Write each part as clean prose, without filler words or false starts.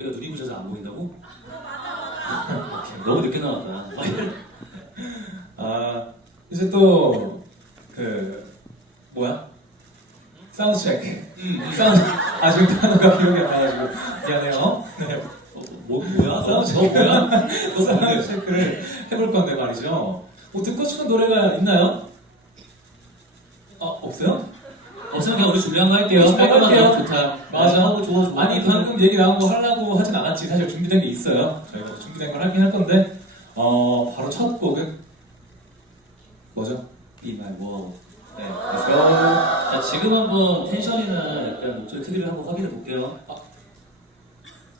우리가 눈이 부셔서 안 보인다고? 너무 늦게 나왔다. 아 이제 또 뭐야? 사운드 체크. 사운드 지금 단어가 기억이 안 나가지고 미안해요. 네. 뭐야? 사운드 뭐야? 사운드 체크를 해볼 건데 말이죠. 뭐 듣고 싶은 노래가 있나요? 없어요? 없으면 그냥 우리 준비한 거 할게요. 할게요. 좋다. 맞아. 좋아. 아니 방금 얘기 나온 거 하려고 하진 않았지. 사실 준비된 게 있어요. 저희가 준비된 걸 하긴 할 건데 바로 첫 곡은 뭐죠? Be My World. 네, let's go. 자, 지금 한번 텐션이나 약간 목소리 크기를 한번 확인해 볼게요.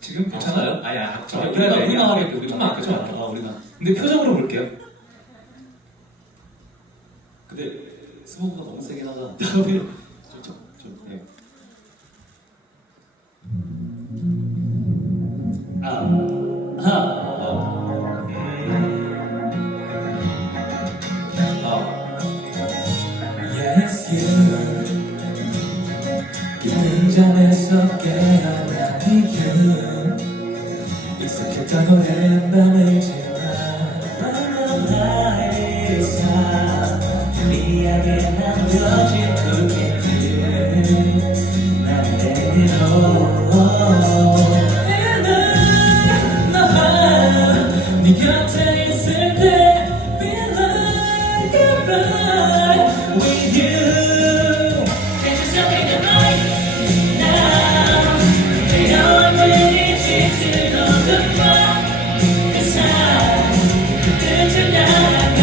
지금 괜찮아요? 아야, 우리만 하게. 우리만 할게, 좀 할게. 우리만. 근데 표정으로 볼게요. 근데 스모크가 너무 세긴 하다. 네. Yes, you 등잔에서 깨어난 이유 익숙했던 오랜밤을 지나 미하게 남겨진 불빛들 난 내게로 네 곁에 있을 때 feel like I'm right with you. Can't you tell me the night now? 내 영원히 짙은 어둠과 그 사이 그 끝을 날아가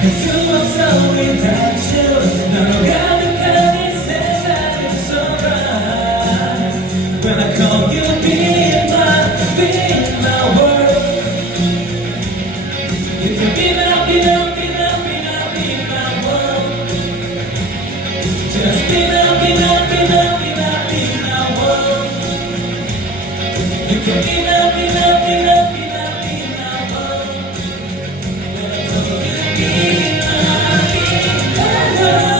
갈 수 없어 without you. 너로 가득한 이 세상은 so bright. When I call you be my world. You can be my, be my, be my, be my, be my world. Just be my, be my, be my, be my, be my world. You can be my, be my, be my, be my, be my world. When I call you be my world.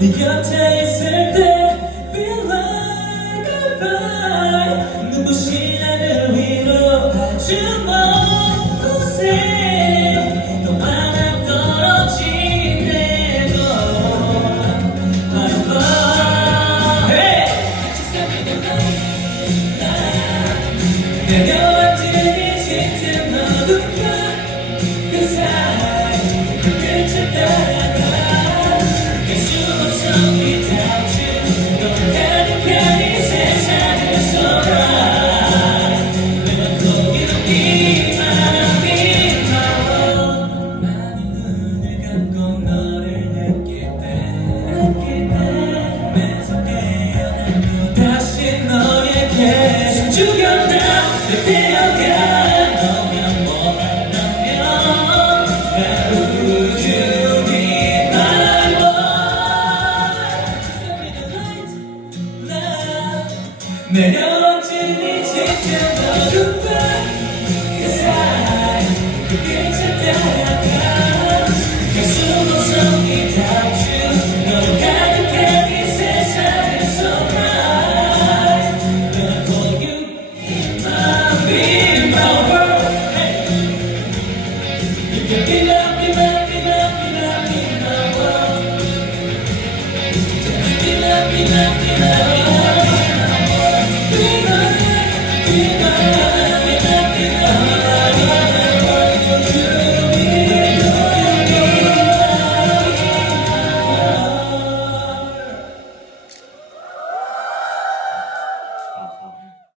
네 곁에 있을 때 feel like I'm fine. 눈부신 하늘 위로 아주 먼 곳에 너와 나 떨어지네도 I'm fine. Can't you tell me the night? 내려앉은 이 짙은 어둠과 그 사이 그 끝을 따라가 갈 수 없어 without you. 너를 가득한 이 세상을 so bright. When I call you be my world. 많은 눈을 감고 너를 느낄 때 매서 깨어나고 다시 너에게 숨죽여 날 데려가. 너면 뭐만 너면 날 Would you be my world? Just tell me the light now. 내려앉은 이 짙은 어둠과 그 사이 그 끝을 따라